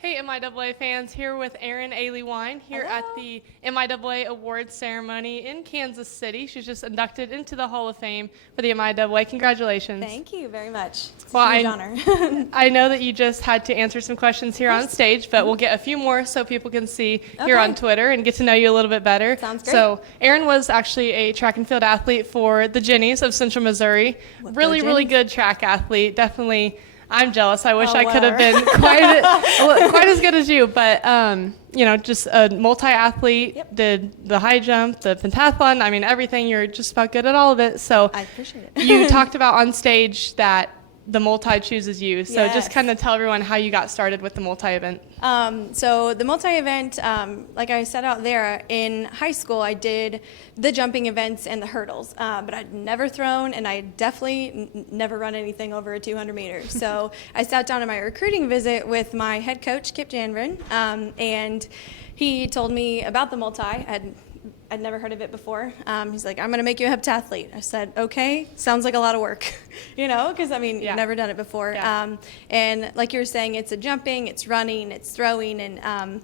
Hey, MIAA fans, here with Erin Ailey Wine here Hello. at the MIAA Awards ceremony in Kansas City. She's just inducted into the Hall of Fame for the MIAA. Congratulations. Thank you very much. It's Well, a huge honor. I know that you just had to answer some questions here on stage, but we'll get a few more so people can see here on Twitter and get to know you a little bit better. Sounds great. So, Erin was actually a track and field athlete for the Jennies of Central Missouri. Really good track athlete. Definitely. I'm jealous. I wish I could have been quite as good as you. But, just a multi-athlete, did the high jump, the pentathlon. I mean, everything. You're just about good at all of it. So I appreciate it. You talked about on stage that the multi chooses you. So just kind of tell everyone how you got started with the multi-event. So the multi-event, like I said out there, in high school I did the jumping events and the hurdles, but I'd never thrown, and I definitely never run anything over a 200 meters. So I sat down at my recruiting visit with my head coach, Kip Janvrin, and he told me about the multi. I'd never heard of it before. He's like, I'm going to make you a heptathlete. I said, okay, sounds like a lot of work, because, you've never done it before. Yeah. And like you were saying, it's a jumping, it's running, it's throwing, and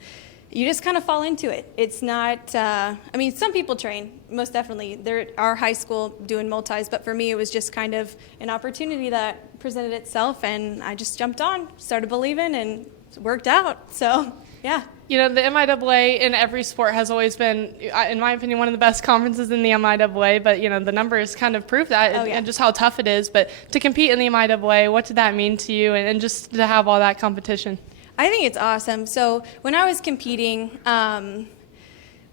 you just kind of fall into it. It's not, some people train, most definitely. There are high school doing multis, but for me it was just kind of an opportunity that presented itself, and I just jumped on, started believing, and it worked out. So, yeah. The MIAA in every sport has always been, in my opinion, one of the best conferences in the MIAA, but, the numbers kind of prove that and just how tough it is. But to compete in the MIAA, what did that mean to you, and just to have all that competition? I think it's awesome. So when I was competing,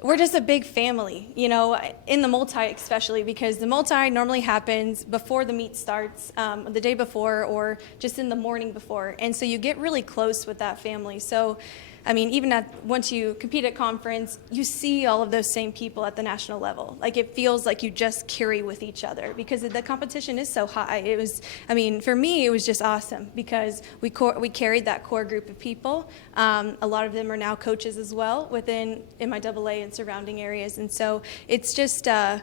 we're just a big family, in the multi especially, because the multi normally happens before the meet starts, the day before, or just in the morning before. And so you get really close with that family. So, even once you compete at conference, you see all of those same people at the national level. Like, it feels like you just carry with each other because the competition is so high. It was, for me, it was just awesome because we carried that core group of people. A lot of them are now coaches as well within MIAA and surrounding areas. And so it's just awesome.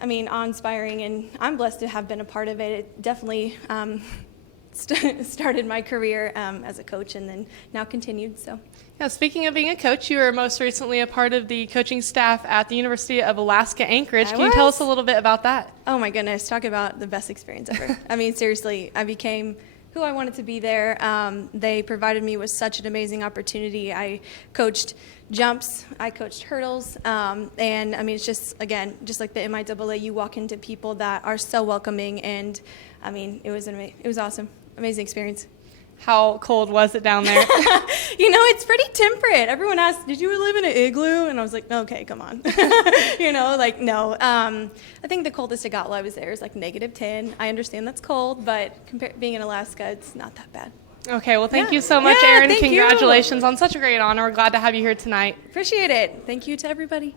Awe-inspiring, and I'm blessed to have been a part of it. It definitely started my career as a coach, and then now continued. So, yeah, speaking of being a coach, you were most recently a part of the coaching staff at the University of Alaska Anchorage. Can you tell us a little bit about that? Oh my goodness, talk about the best experience ever. Seriously, I became who I wanted to be there. They provided me with such an amazing opportunity. I coached jumps, I coached hurdles, and it's just, again, just like the MIAA, you walk into people that are so welcoming, and it was awesome. Amazing experience. How cold was it down there? It's pretty temperate. Everyone asks, did you live in an igloo? And I was like, okay, come on. No. I think the coldest it got while I was there was like -10. I understand that's cold, but being in Alaska, it's not that bad. Okay, well, thank you so much, Erin. Thank Congratulations on such a great honor. We're glad to have you here tonight. Appreciate it. Thank you to everybody.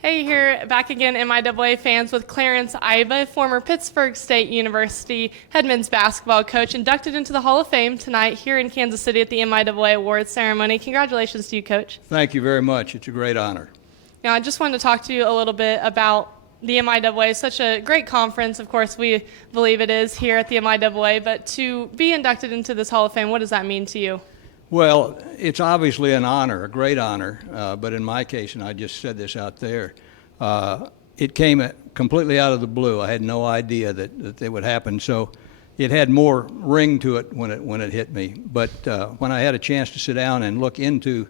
Hey, here back again, MIAA fans, with Clarence Iba, former Pittsburgh State University head men's basketball coach, inducted into the Hall of Fame tonight here in Kansas City at the MIAA Awards ceremony. Congratulations to you, Coach. Thank you very much. It's a great honor. Now, I just wanted to talk to you a little bit about the MIAA. Such a great conference, of course, we believe it is here at the MIAA, but to be inducted into this Hall of Fame, what does that mean to you? Well, it's obviously an honor, a great honor, but in my case, and I just said this out there, it came completely out of the blue. I had no idea that it would happen, so it had more ring to it when it hit me. But when I had a chance to sit down and look into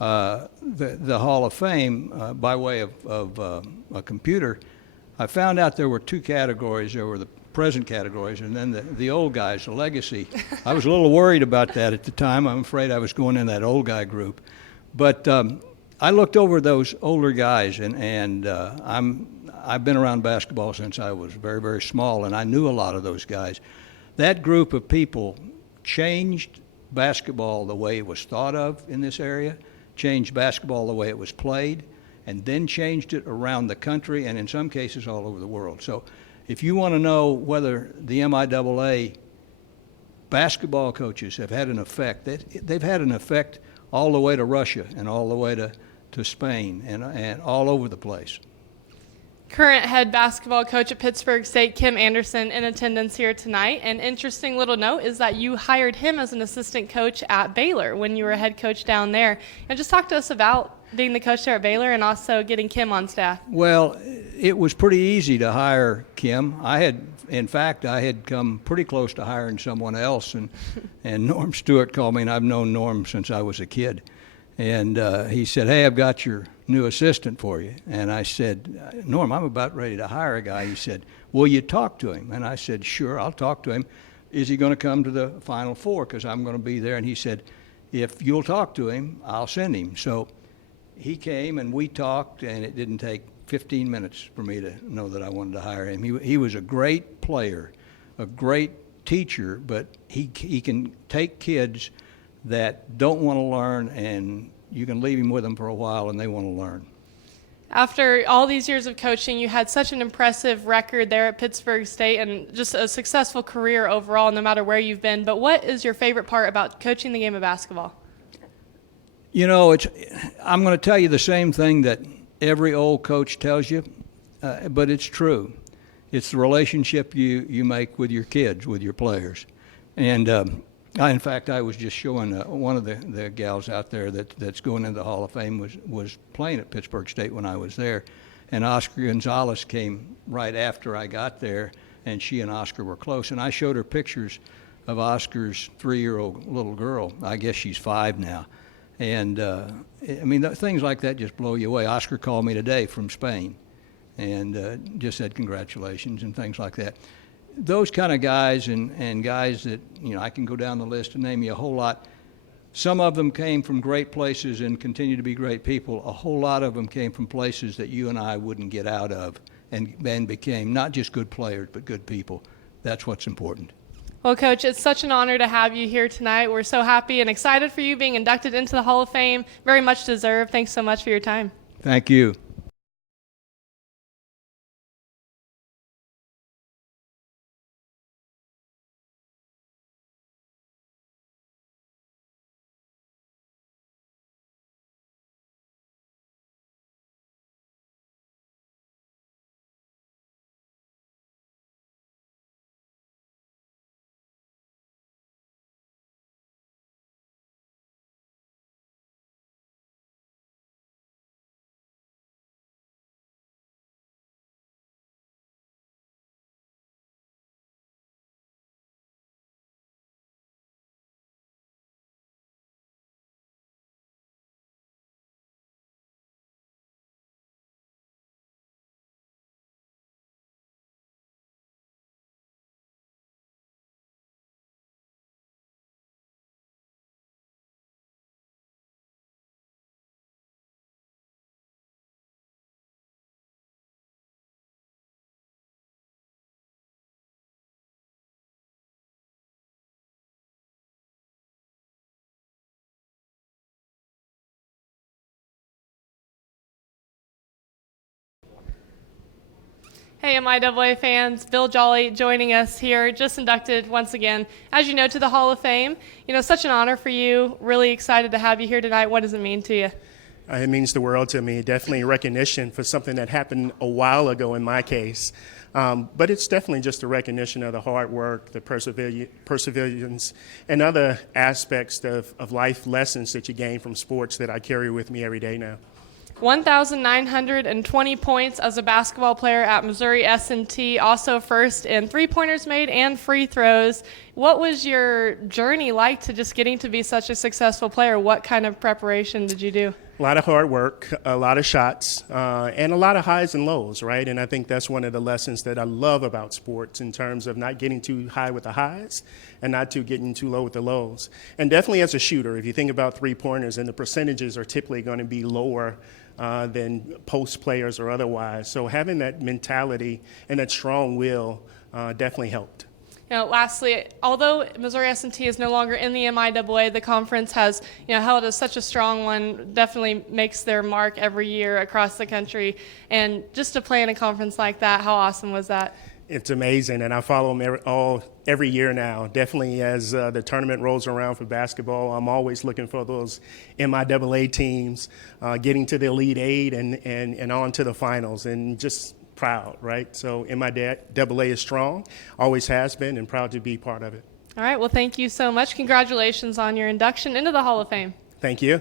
the Hall of Fame by way of a computer, I found out there were two categories. There were the present categories and then the old guys, the legacy. I was a little worried about that at the time. I'm afraid I was going in that old guy group. But I looked over those older guys, and I've been around basketball since I was very, very small, and I knew a lot of those guys. That group of people changed basketball the way it was thought of in this area, changed basketball the way it was played, and then changed it around the country and in some cases all over the world. So if you want to know whether the MIAA basketball coaches have had an effect, they've had an effect all the way to Russia and all the way to Spain and all over the place. Current head basketball coach at Pittsburgh State, Kim Anderson, in attendance here tonight. An interesting little note is that you hired him as an assistant coach at Baylor when you were head coach down there. And just talk to us about being the coach there at Baylor and also getting Kim on staff. Well, it was pretty easy to hire Kim. In fact, I had come pretty close to hiring someone else, and Norm Stewart called me, and I've known Norm since I was a kid. And he said, "Hey, I've got your new assistant for you." And I said, "Norm, I'm about ready to hire a guy." He said, "Will you talk to him?" And I said, "Sure, I'll talk to him. Is he going to come to the Final Four? Because I'm going to be there." And he said, "If you'll talk to him, I'll send him." So he came and we talked, and it didn't take 15 minutes for me to know that I wanted to hire him. He was a great player, a great teacher, but he can take kids that don't want to learn, and you can leave him with them for a while and they want to learn. After all these years of coaching, you had such an impressive record there at Pittsburgh State and just a successful career overall, no matter where you've been. But what is your favorite part about coaching the game of basketball? You know, I'm going to tell you the same thing that every old coach tells you, but it's true. It's the relationship you make with your kids, with your players. And in fact, I was just showing one of the gals out there that's going into the Hall of Fame was playing at Pittsburgh State when I was there. And Oscar Gonzalez came right after I got there, and she and Oscar were close. And I showed her pictures of Oscar's 3-year-old little girl. I guess she's 5 now. And, I mean, things like that just blow you away. Oscar called me today from Spain and just said congratulations and things like that. Those kind of guys and guys that, you know, I can go down the list and name you a whole lot. Some of them came from great places and continue to be great people. A whole lot of them came from places that you and I wouldn't get out of and became not just good players, but good people. That's what's important. Well, Coach, it's such an honor to have you here tonight. We're so happy and excited for you being inducted into the Hall of Fame. Very much deserved. Thanks so much for your time. Thank you. Hey, MIAA fans, Bill Jolly joining us here, just inducted once again, as you know, to the Hall of Fame. You know, such an honor for you. Really excited to have you here tonight. What does it mean to you? It means the world to me. Definitely recognition for something that happened a while ago in my case. But it's definitely just a recognition of the hard work, the perseverance, and other aspects of life lessons that you gain from sports that I carry with me every day now. 1,920 points as a basketball player at Missouri S&T, also first in three-pointers made and free throws. What was your journey like to just getting to be such a successful player? What kind of preparation did you do? A lot of hard work, a lot of shots, and a lot of highs and lows, right? And I think that's one of the lessons that I love about sports in terms of not getting too high with the highs and not getting too low with the lows. And definitely as a shooter, if you think about three-pointers, and the percentages are typically going to be lower than post players or otherwise. So having that mentality and that strong will definitely helped. You know, lastly, although Missouri S&T is no longer in the MIAA, the conference has, held as such a strong one, definitely makes their mark every year across the country. And just to play in a conference like that, how awesome was that? It's amazing, and I follow them every year now. Definitely as the tournament rolls around for basketball, I'm always looking for those MIAA teams getting to the Elite Eight and on to the finals, and just proud, right? So MIAA is strong, always has been, and proud to be part of it. All right, well, thank you so much. Congratulations on your induction into the Hall of Fame. Thank you.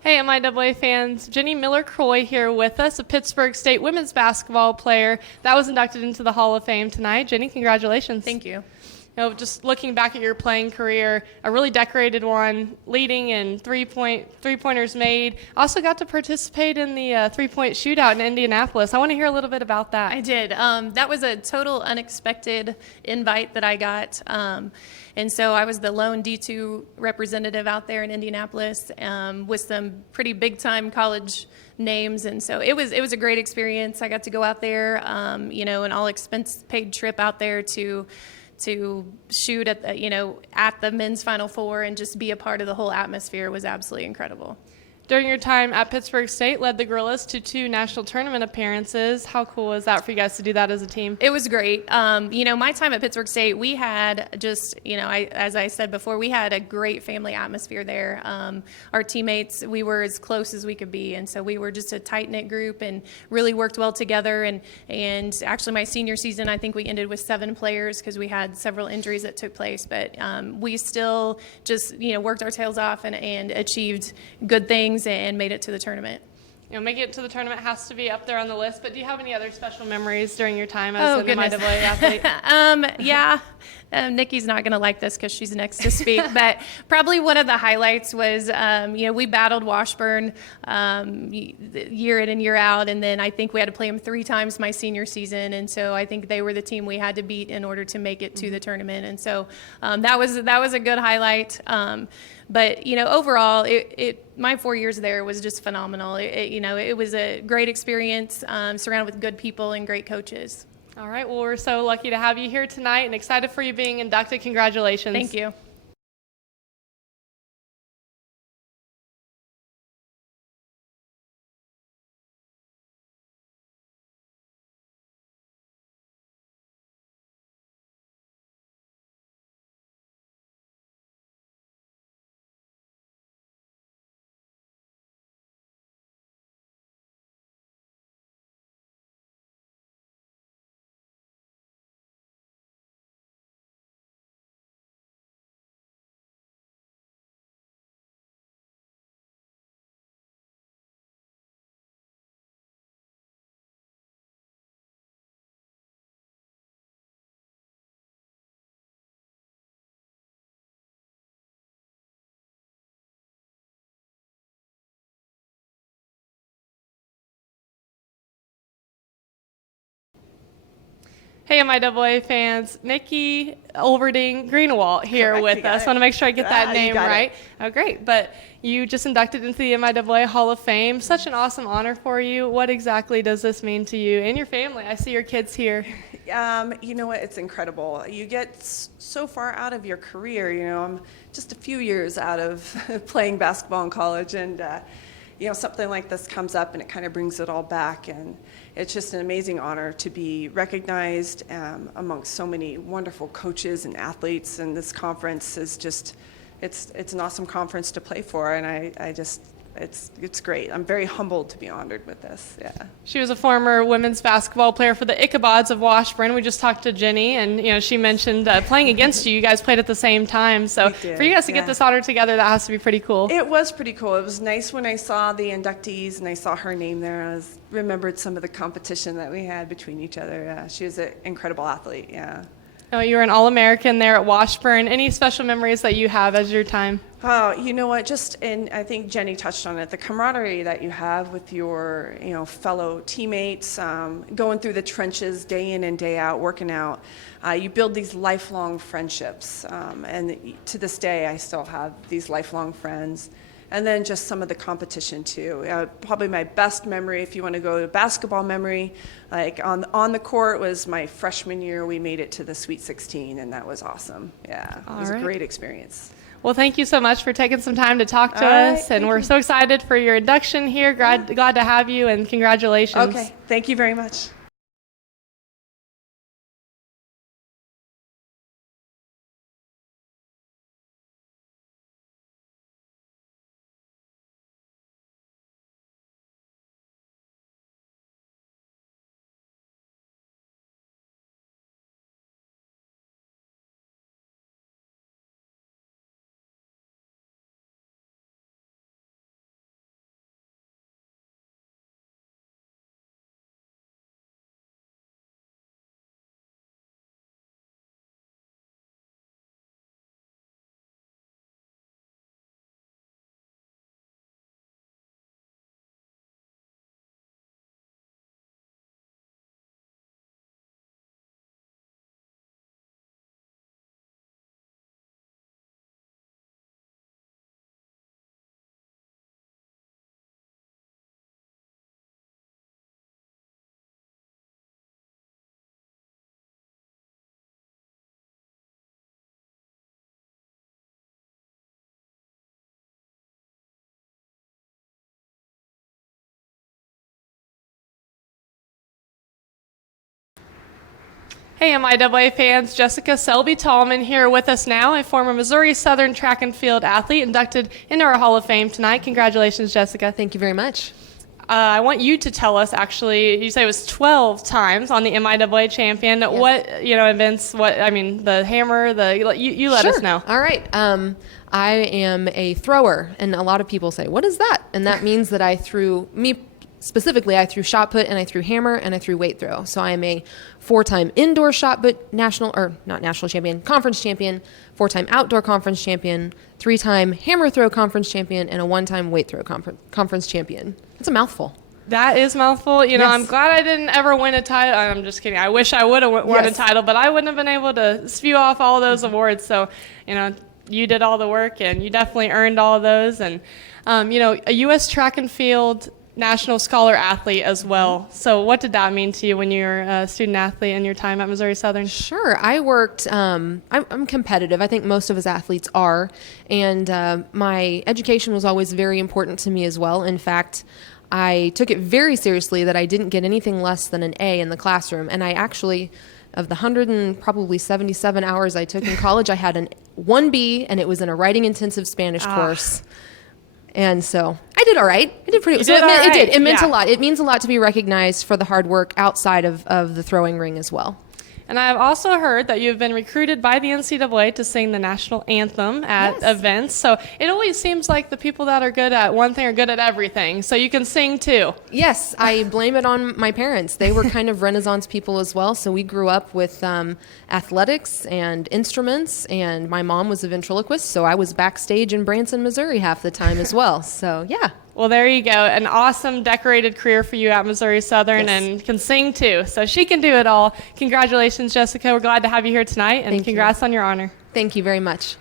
Hey, MIAA fans, Jenny Miller-Croy here with us, a Pittsburgh State women's basketball player that was inducted into the Hall of Fame tonight. Jenny, congratulations. Thank you. Just looking back at your playing career, a really decorated one, leading in three-pointers made. Also got to participate in the three-point shootout in Indianapolis. I want to hear a little bit about that. I did. That was a total unexpected invite that I got. And so I was the lone D2 representative out there in Indianapolis with some pretty big-time college names. And so it was a great experience. I got to go out there, an all-expense-paid trip out there to shoot at the men's Final Four and just be a part of the whole atmosphere was absolutely incredible. During your time at Pittsburgh State, led the Gorillas to 2 national tournament appearances. How cool was that for you guys to do that as a team? It was great. My time at Pittsburgh State, we had just, as I said before, we had a great family atmosphere there. Our teammates, we were as close as we could be, and so we were just a tight-knit group and really worked well together. And actually, my senior season, I think we ended with 7 players because we had several injuries that took place. But we still just, worked our tails off and achieved good things and made it to the tournament. Making it to the tournament has to be up there on the list, but do you have any other special memories during your time as an MIAA athlete? Yeah. Nikki's not going to like this because she's next to speak, but probably one of the highlights was, we battled Washburn year in and year out, and then I think we had to play them 3 times my senior season, and so I think they were the team we had to beat in order to make it to the tournament, and so that was a good highlight. But overall, my 4 years there was just phenomenal. It was a great experience, surrounded with good people and great coaches. All right. Well, we're so lucky to have you here tonight and excited for you being inducted. Congratulations. Thank you. Hey, MIAA fans, Nikki Olverding Greenwald here Correct, with you got us. it. Want to make sure I get that You name got it. right. Oh, great. But you just inducted into the MIAA Hall of Fame. Such an awesome honor for you. What exactly does this mean to you and your family? I see your kids here. You know what? It's incredible. You get so far out of your career. You know, I'm just a few years out of playing basketball in college, and you know, something like this comes up, and it kind of brings it all back. And it's just an amazing honor to be recognized amongst so many wonderful coaches and athletes. And this conference is just, it's an awesome conference to play for, and I just. It's great. I'm very humbled to be honored with this. Yeah. She was a former women's basketball player for the Ichabods of Washburn. We just talked to Jenny, and you know she mentioned playing against you. You guys played at the same time, so We did, for you guys to yeah. get this honor together, that has to be pretty cool. It was pretty cool. It was nice when I saw the inductees and I saw her name there. I remembered some of the competition that we had between each other. Yeah. She was an incredible athlete. Yeah. Oh, you were an All-American there at Washburn. Any special memories that you have as your time? Oh, you know what? And I think Jenny touched on it. The camaraderie that you have with your, fellow teammates, going through the trenches day in and day out, working out. You build these lifelong friendships, and to this day, I still have these lifelong friends. And then just some of the competition too. Probably my best memory, if you want to go to basketball memory, like on the court, was my freshman year. We made it to the Sweet 16, and that was awesome. Yeah, it was a great experience. Well, thank you so much for taking some time to talk to All right, us, and thank we're you. so excited for your induction here. Glad to have you, and congratulations. Okay, thank you very much. Hey, MIAA fans, Jessica Selby-Tallman here with us now, a former Missouri Southern track and field athlete inducted into our Hall of Fame tonight. Congratulations, Jessica. Thank you very much. I want you to tell us, actually, you say it was 12 times on the MIAA champion. Yes. What, events, the hammer, you let us know. All right. I am a thrower, and a lot of people say, what is that? And that means that I threw shot put, and I threw hammer, and I threw weight throw. So I am a 4-time indoor shot put conference champion, 4-time outdoor conference champion, 3-time hammer throw conference champion, and a 1-time weight throw conference champion. It's a mouthful. That is mouthful. Yes. I'm glad I didn't ever win a title. I'm just kidding. I wish I would have won a Yes. title, but I wouldn't have been able to spew off all those awards. So, you did all the work, and you definitely earned all of those. And, a U.S. track and field national scholar athlete as well. So what did that mean to you when you were a student athlete in your time at Missouri Southern? Sure. I worked, I'm competitive. I think most of us athletes are. And my education was always very important to me as well. In fact, I took it very seriously that I didn't get anything less than an A in the classroom. And I actually, of the 177 hours I took in college, I had 1 B, and it was in a writing intensive Spanish course. And so I did all right. I did pretty well. It did. It meant a lot. It means a lot to be recognized for the hard work outside of the throwing ring as well. And I've also heard that you've been recruited by the NCAA to sing the national anthem at events. So it always seems like the people that are good at one thing are good at everything. So you can sing too. Yes, I blame it on my parents. They were kind of Renaissance people as well. So we grew up with athletics and instruments, and my mom was a ventriloquist. So I was backstage in Branson, Missouri half the time as well. So yeah. Well, there you go. An awesome decorated career for you at Missouri Southern, Yes. and can sing too. So she can do it all. Congratulations, Jessica. We're glad to have you here tonight, and Thank you. congrats on your honor. Thank you very much.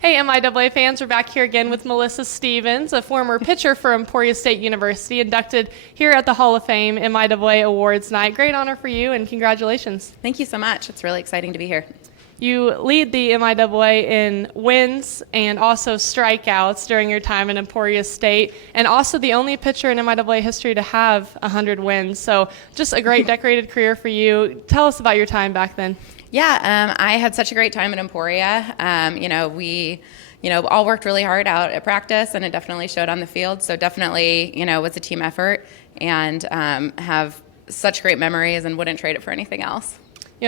Hey, MIAA fans, we're back here again with Melissa Stevens, a former pitcher for Emporia State University, inducted here at the Hall of Fame MIAA Awards Night. Great honor for you, and congratulations. Thank you so much. It's really exciting to be here. You lead the MIAA in wins and also strikeouts during your time in Emporia State, and also the only pitcher in MIAA history to have 100 wins. So just a great decorated career for you. Tell us about your time back then. Yeah, I had such a great time in Emporia. We all worked really hard out at practice, and it definitely showed on the field. So definitely, it was a team effort, and have such great memories and wouldn't trade it for anything else.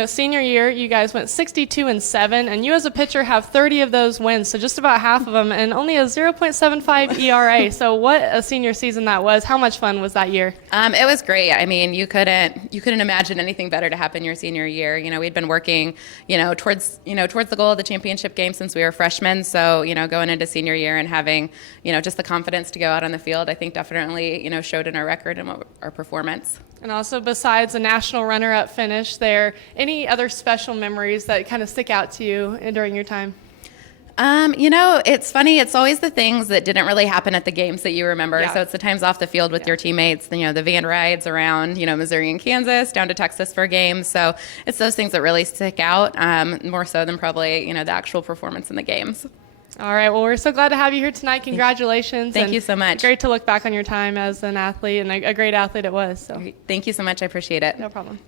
Senior year, you guys went 62-7, and you as a pitcher have 30 of those wins, so just about half of them, and only a 0.75 ERA. So what a senior season that was. How much fun was that year? It was great. I mean, you couldn't imagine anything better to happen your senior year. We'd been working, towards the goal of the championship game since we were freshmen. So, going into senior year and having, just the confidence to go out on the field, I think definitely, showed in our record and our performance. And also, besides a national runner-up finish there, any other special memories that kind of stick out to you during your time? It's funny. It's always the things that didn't really happen at the games that you remember. Yeah. So it's the times off the field with your teammates, the van rides around, Missouri and Kansas, down to Texas for games. So it's those things that really stick out, more so than probably, the actual performance in the games. All right. Well, we're so glad to have you here tonight. Congratulations. Thank you so much. Great to look back on your time as an athlete, and a great athlete it was. So Thank you so much. I appreciate it. no problem.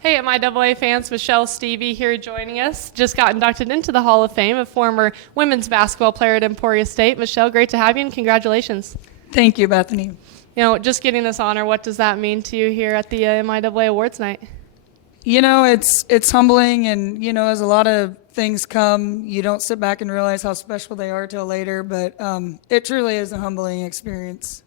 Hey, MIAA fans, Michelle Stevie here joining us. Just got inducted into the Hall of Fame, a former women's basketball player at Emporia State. Michelle, great to have you, and congratulations. Thank you, Bethany. Just getting this honor, what does that mean to you here at the MIAA Awards Night? It's humbling, and as a lot of things come, you don't sit back and realize how special they are till later, but it truly is a humbling experience.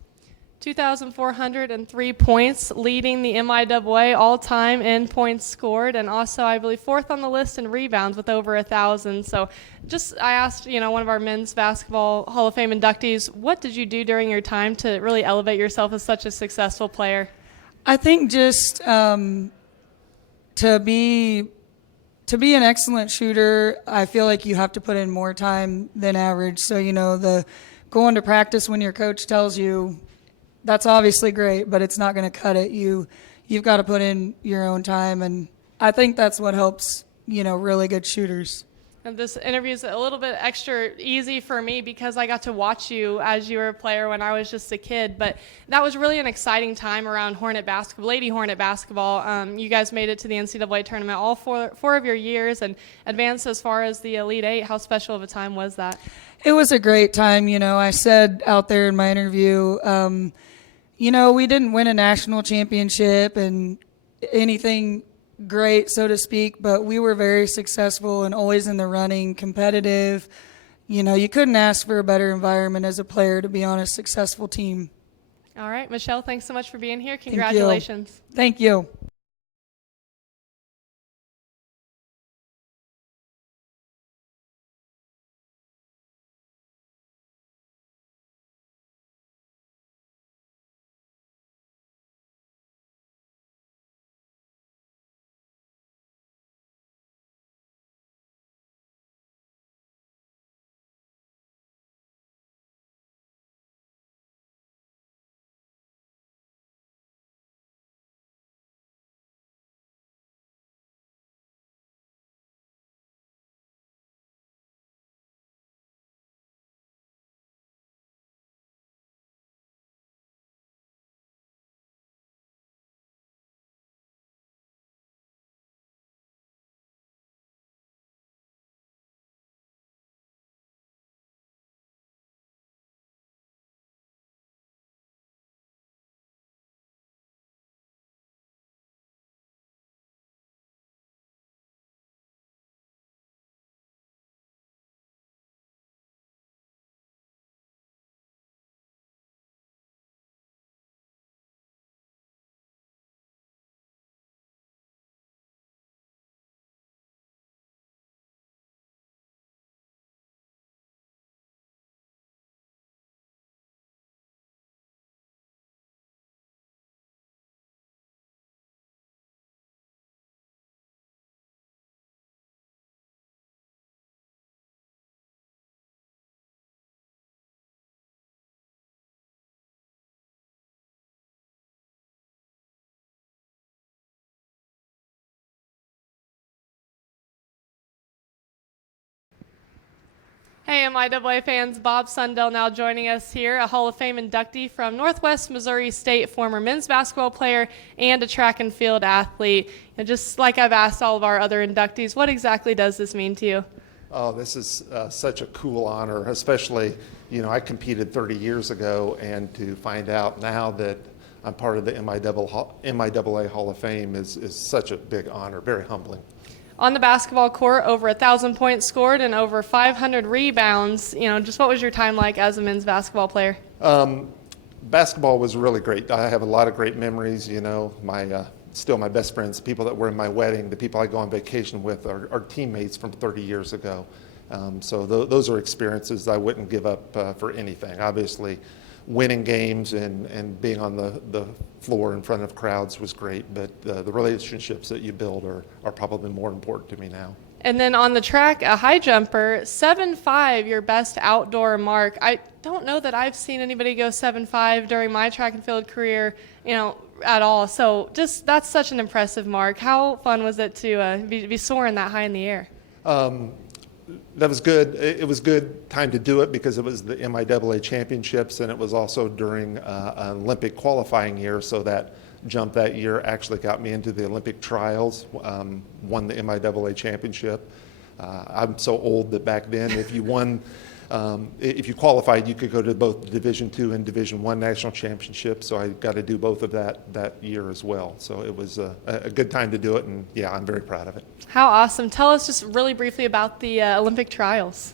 2,403 points, leading the MIAA all-time in points scored, and also, I believe, fourth on the list in rebounds with over 1,000. So I asked, one of our men's basketball Hall of Fame inductees, what did you do during your time to really elevate yourself as such a successful player? I think just to be an excellent shooter, I feel like you have to put in more time than average. So, the going to practice when your coach tells you, that's obviously great, but it's not going to cut it. You've got to put in your own time, and I think that's what helps, really good shooters. And this interview is a little bit extra easy for me because I got to watch you as you were a player when I was just a kid. But that was really an exciting time around Hornet basketball, Lady Hornet basketball. You guys made it to the NCAA tournament all four of your years and advanced as far as the Elite Eight. How special of a time was that? It was a great time. I said out there in my interview, we didn't win a national championship and anything great, so to speak, but we were very successful and always in the running, competitive. You couldn't ask for a better environment as a player to be on a successful team. All right, Michelle, thanks so much for being here. Congratulations. Thank you. Hey, MIAA fans, Bob Sundell now joining us here, a Hall of Fame inductee from Northwest Missouri State, former men's basketball player and a track and field athlete. And just like I've asked all of our other inductees, what exactly does this mean to you? Oh, this is such a cool honor, especially, I competed 30 years ago, and to find out now that I'm part of the MIAA Hall of Fame is such a big honor, very humbling. On the basketball court, over 1,000 points scored and over 500 rebounds. Just what was your time like as a men's basketball player? Basketball was really great. I have a lot of great memories. Still my best friends, the people that were in my wedding, the people I go on vacation with are teammates from 30 years ago. So those are experiences I wouldn't give up for anything. Obviously, winning games and being on the floor in front of crowds was great, but the relationships that you build are probably more important to me now. And then on the track, a high jumper, 7.5, your best outdoor mark. I don't know that I've seen anybody go 7.5 during my track and field career, at all. So that's such an impressive mark. How fun was it to be soaring that high in the air? That was good. It was good time to do it because it was the MIAA championships, and it was also during an Olympic qualifying year, so that jump that year actually got me into the Olympic trials, won the MIAA championship. I'm so old that back then, if you won If you qualified, you could go to both Division II and Division I national championships. So I got to do both of that year as well. So it was a good time to do it, and yeah, I'm very proud of it. How awesome. Tell us just really briefly about the Olympic trials.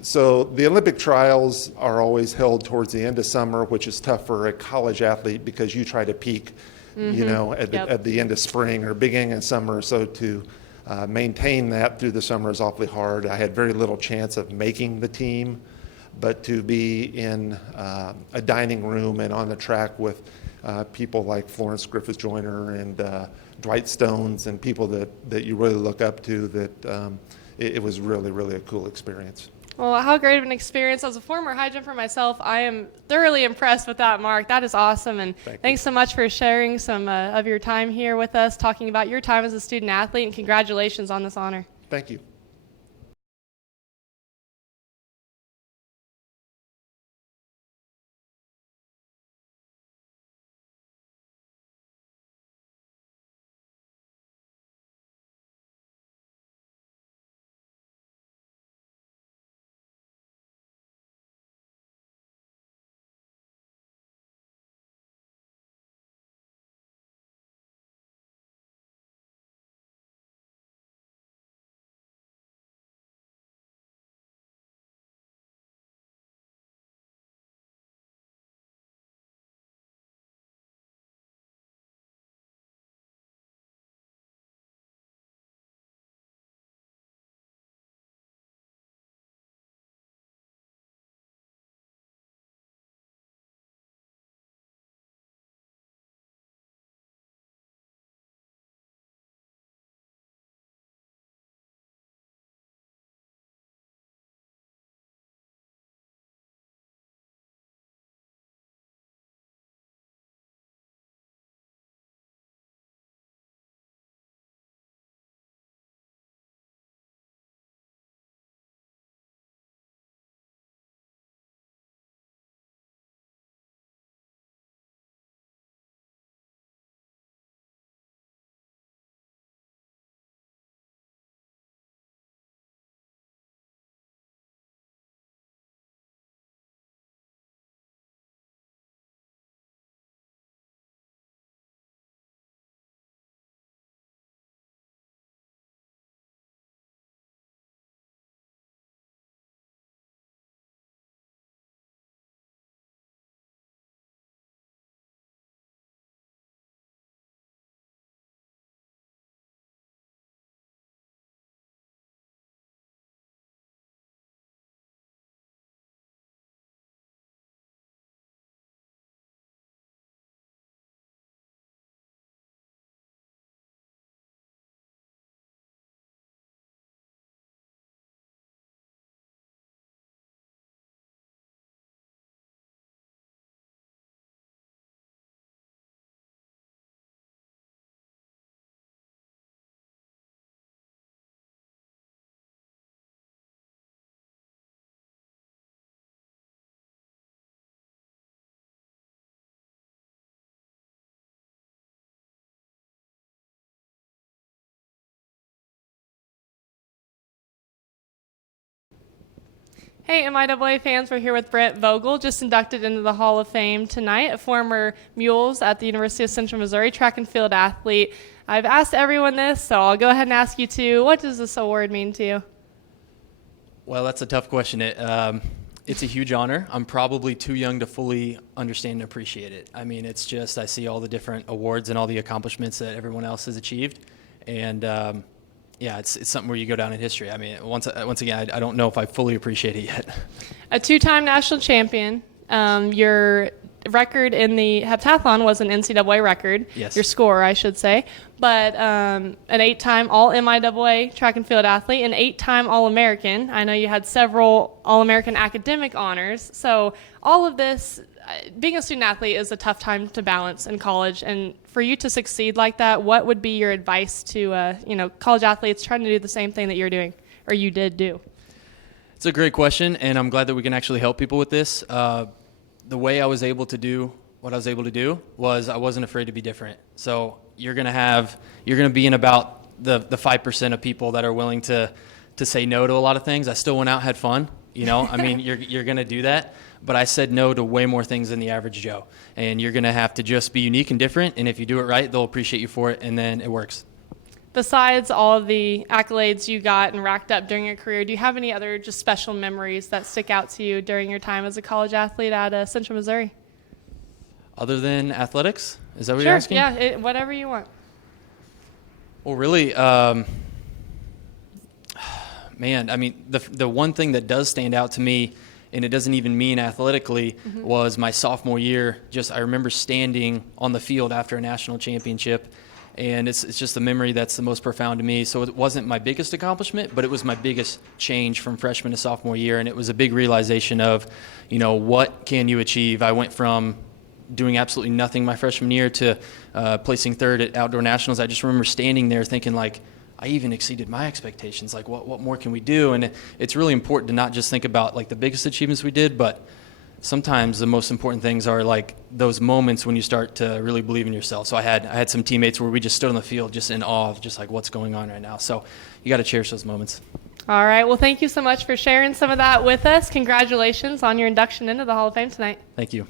So the Olympic trials are always held towards the end of summer, which is tough for a college athlete because you try to peak, at the end of spring or beginning of summer. So to maintain that through the summer is awfully hard. I had very little chance of making the team, but to be in a dining room and on the track with people like Florence Griffith Joyner and Dwight Stones and people that you really look up to, it was really, really a cool experience. Well, how great of an experience. As a former high jumper myself, I am thoroughly impressed with that, Mark. That is awesome, and thanks so much for sharing some of your time here with us, talking about your time as a student athlete, and congratulations on this honor. Thank you. Hey, MIAA fans, we're here with Brent Vogel, just inducted into the Hall of Fame tonight, a former Mules at the University of Central Missouri track and field athlete. I've asked everyone this, so I'll go ahead and ask you too. What does this award mean to you? Well, that's a tough question. It's a huge honor. I'm probably too young to fully understand and appreciate it. I mean, it's just, I see all the different awards and all the accomplishments that everyone else has achieved. And yeah, it's something where you go down in history. I mean, once again, I don't know if I fully appreciate it yet. A two-time national champion. Your record in the heptathlon was an NCAA record. Yes. Your score, I should say. But an 8-time All-MIAA track and field athlete, an 8-time All-American. I know you had several All-American academic honors. So all of this, being a student athlete is a tough time to balance in college. And for you to succeed like that, what would be your advice to college athletes trying to do the same thing that you're doing, or you did do? It's a great question, and I'm glad that we can actually help people with this. The way I was able to do what I was able to do was I wasn't afraid to be different. So you're going to be in about the 5% of people that are willing to say no to a lot of things. I still went out, had fun. You know, I mean, you're going to do that. But I said no to way more things than the average Joe. And you're going to have to just be unique and different. And if you do it right, they'll appreciate you for it. And then it works. Besides all of the accolades you got and racked up during your career, do you have any other just special memories that stick out to you during your time as a college athlete at Central Missouri? Other than athletics? Is that what Sure, you're asking? yeah, whatever you want. Well, really, man, I mean, the one thing that does stand out to me, and it doesn't even mean athletically, was my sophomore year. Just I remember standing on the field after a national championship, and it's just a memory that's the most profound to me. So it wasn't my biggest accomplishment, but it was my biggest change from freshman to sophomore year, and it was a big realization of, you know, what can you achieve? I went from doing absolutely nothing my freshman year to placing third at outdoor nationals. I just remember standing there thinking, like, I even exceeded my expectations. Like, what more can we do? And it's really important to not just think about like the biggest achievements we did, but sometimes the most important things are like those moments when you start to really believe in yourself. So I had some teammates where we just stood on the field just in awe of just like what's going on right now. So you got to cherish those moments. All right. Well, thank you so much for sharing some of that with us. Congratulations on your induction into the Hall of Fame tonight. Thank you.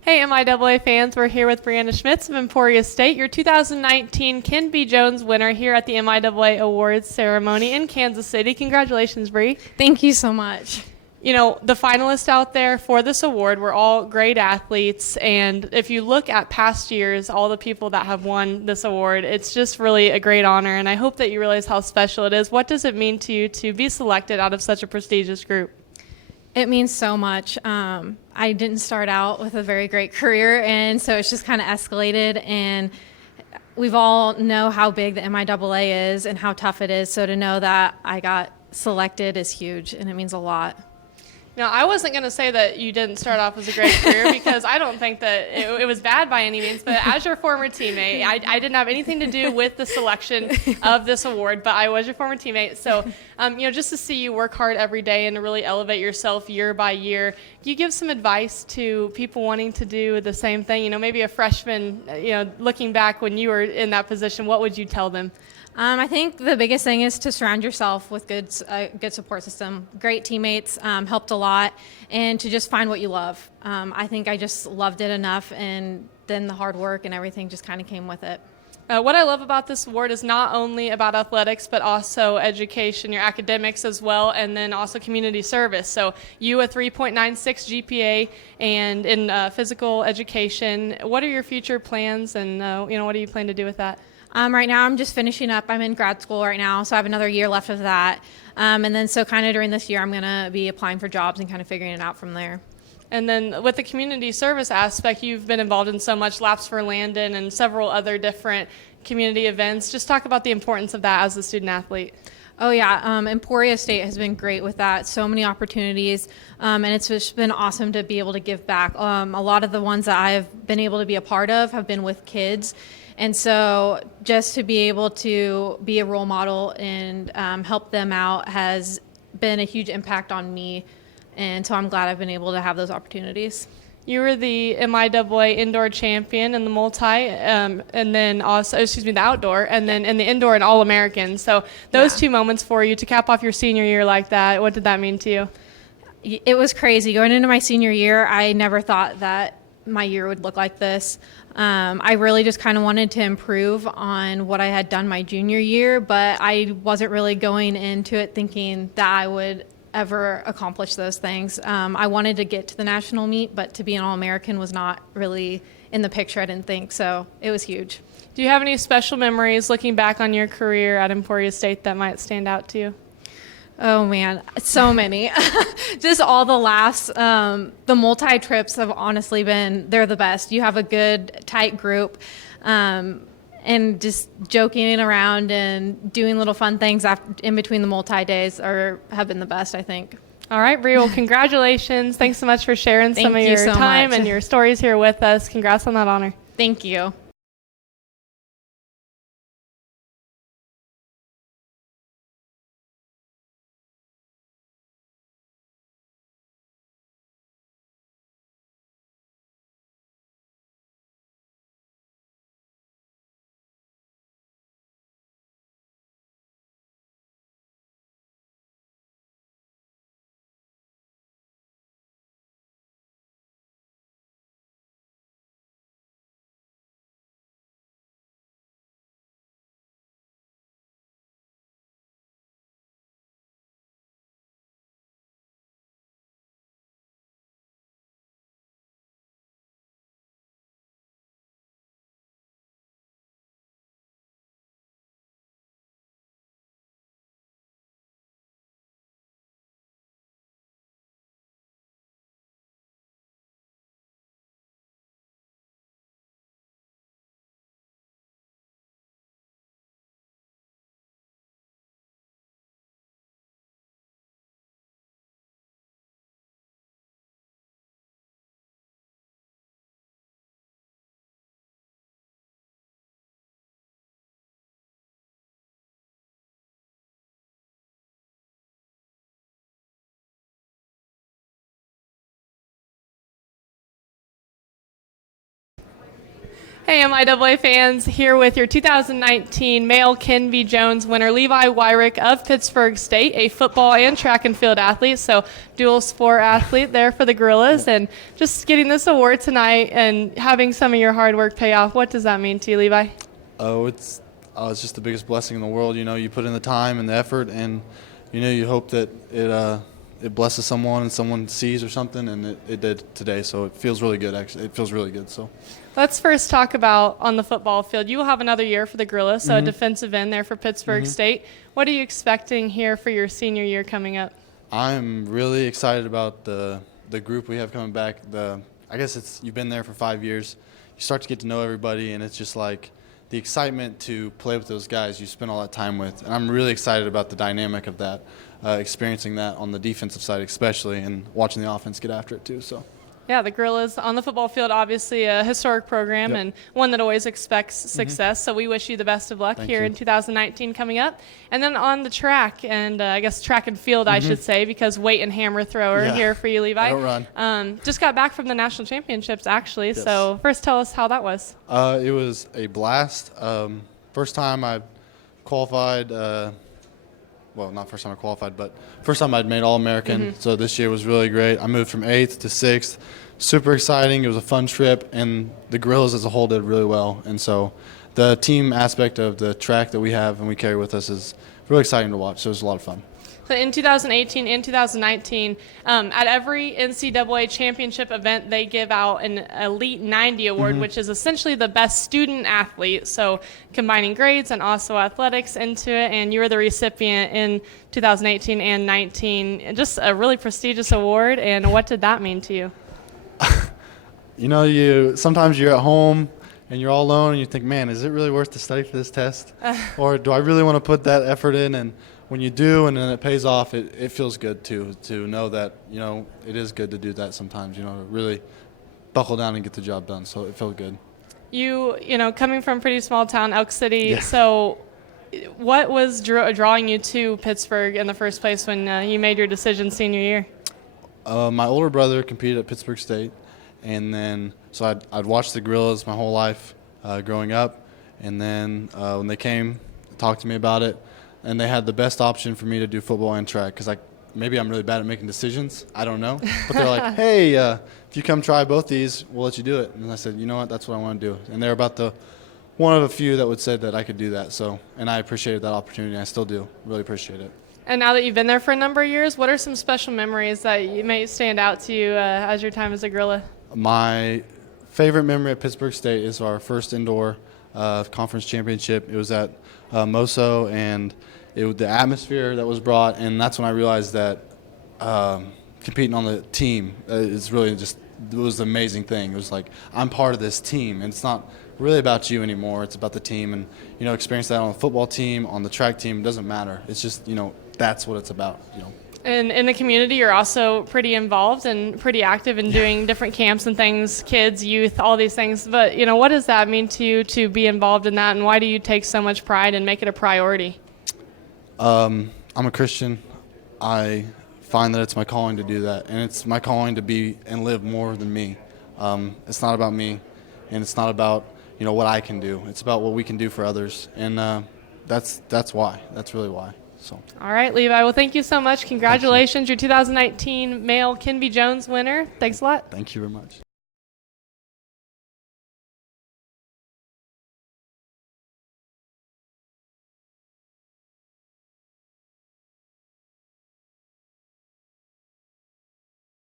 Hey, MIAA fans, we're here with Brianna Schmitz of Emporia State, your 2019 Ken B. Jones winner here at the MIAA Awards ceremony in Kansas City. Congratulations, Bree. Thank you so much. You know, the finalists out there for this award were all great athletes, and if you look at past years, all the people that have won this award, it's just really a great honor, and I hope that you realize how special it is. What does it mean to you to be selected out of such a prestigious group? It means so much. I didn't start out with a very great career, and so it's just kind of escalated, and we've all know how big the MIAA is and how tough it is, so to know that I got selected is huge, and it means a lot. Now, I wasn't going to say that you didn't start off as a great career because I don't think that it was bad by any means, but as your former teammate, I didn't have anything to do with the selection of this award, but I was your former teammate. So, just to see you work hard every day and to really elevate yourself year by year, do you give some advice to people wanting to do the same thing? Maybe a freshman, looking back when you were in that position, what would you tell them? I think the biggest thing is to surround yourself with good support system. Great teammates helped a lot, and to just find what you love. I think I just loved it enough, and then the hard work and everything just kind of came with it. What I love about this award is not only about athletics, but also education, your academics as well, and then also community service. So you a 3.96 GPA and in physical education. What are your future plans, and what do you plan to do with that? Right now I'm just finishing up. I'm in grad school right now, so I have another year left of that. And then so kind of during this year I'm going to be applying for jobs and kind of figuring it out from there. And then with the community service aspect, you've been involved in so much, Laps for Landon and several other different community events. Just talk about the importance of that as a student athlete. Oh yeah, Emporia State has been great with that. So many opportunities, and it's just been awesome to be able to give back. A lot of the ones that I've been able to be a part of have been with kids. And so just to be able to be a role model and help them out has been a huge impact on me. And so I'm glad I've been able to have those opportunities. You were the MIAA indoor champion in the multi, and then also, the outdoor, and then in the indoor and All-American. So those two moments for you to cap off your senior year like that, what did that mean to you? It was crazy. Going into my senior year, I never thought that my year would look like this. I really just kind of wanted to improve on what I had done my junior year, but I wasn't really going into it thinking that I would ever accomplish those things. I wanted to get to the national meet, but to be an All-American was not really in the picture, I didn't think, so it was huge. Do you have any special memories looking back on your career at Emporia State that might stand out to you? Oh man, so many. Just all the laughs. The multi-trips have honestly they're the best. You have a good, tight group, and just joking around and doing little fun things in between the multi-days have been the best, I think. All right, Bree, well, congratulations. Thanks so much for sharing some of your time and your stories here with us. Congrats on that honor. Thank you. Hey, MIAA fans, here with your 2019 male Ken V. Jones winner, Levi Wyrick of Pittsburgh State, a football and track and field athlete, so dual sport athlete there for the Gorillas. And just getting this award tonight and having some of your hard work pay off, what does that mean to you, Levi? It's just the biggest blessing in the world. You know, you put in the time and the effort, and you hope that it blesses someone and someone sees or something, and it did today. So it feels really good. Actually, it feels really good. So let's first talk about on the football field. You will have another year for the Gorillas, so a defensive end there for Pittsburgh State. What are you expecting here for your senior year coming up? I'm really excited about the group we have coming back. I guess you've been there for 5 years. You start to get to know everybody, and it's just like the excitement to play with those guys you spend all that time with. And I'm really excited about the dynamic of that, experiencing that on the defensive side especially, and watching the offense get after it too. So. Yeah, the Gorillas on the football field, obviously a historic program and one that always expects success. So we wish you the best of luck here in 2019 coming up. And then on the track, and I guess track and field, I should say, because weight and hammer thrower here for you, Levi. I don't run. Just got back from the national championships, actually. Yes. So first tell us how that was. It was a blast. First time I qualified. Well, not first time I qualified, but first time I'd made All-American. So this year was really great. I moved from 8th to 6th. Super exciting. It was a fun trip, and the Gorillas as a whole did really well. And so the team aspect of the track that we have and we carry with us is really exciting to watch. So it was a lot of fun. So in 2018 and 2019, at every NCAA championship event, they give out an Elite 90 award, which is essentially the best student athlete. So combining grades and also athletics into it. And you were the recipient in 2018 and 19. Just a really prestigious award. And what did that mean to you? Sometimes you're at home and you're all alone and you think, man, is it really worth to study for this test? Or do I really want to put that effort in? And when you do and then it pays off, it feels good too, to know that, it is good to do that sometimes, to really buckle down and get the job done. So it felt good. You coming from a pretty small town, Elk City, so what was drawing you to Pittsburgh in the first place when you made your decision senior year? My older brother competed at Pittsburgh State, and then so I'd watched the Gorillas my whole life growing up, and then when they came, talked to me about it, and they had the best option for me to do football and track, because maybe I'm really bad at making decisions. I don't know. But they're like, hey, if you come try both these, we'll let you do it. And I said, you know what, that's what I want to do. And they're about one of a few that would say that I could do that. So, and I appreciated that opportunity. I still do. Really appreciate it. And now that you've been there for a number of years, what are some special memories that you may stand out to you as your time as a Gorilla? My favorite memory at Pittsburgh State is our first indoor conference championship. It was at Moso, and the atmosphere that was brought, and that's when I realized that competing on the team is really it was an amazing thing. It was like, I'm part of this team, and it's not really about you anymore. It's about the team, and experience that on the football team, on the track team, it doesn't matter. It's just that's what it's about. And in the community, you're also pretty involved and pretty active in doing different camps and things, kids, youth, all these things. But what does that mean to you to be involved in that, and why do you take so much pride and make it a priority? I'm a Christian. I find that it's my calling to do that, and it's my calling to be and live more than me. It's not about me, and it's not about what I can do. It's about what we can do for others, and that's why. That's really why. So. All right, Levi. Well, thank you so much. Congratulations, your 2019 male Ken V. Jones winner. Thanks a lot. Thank you very much.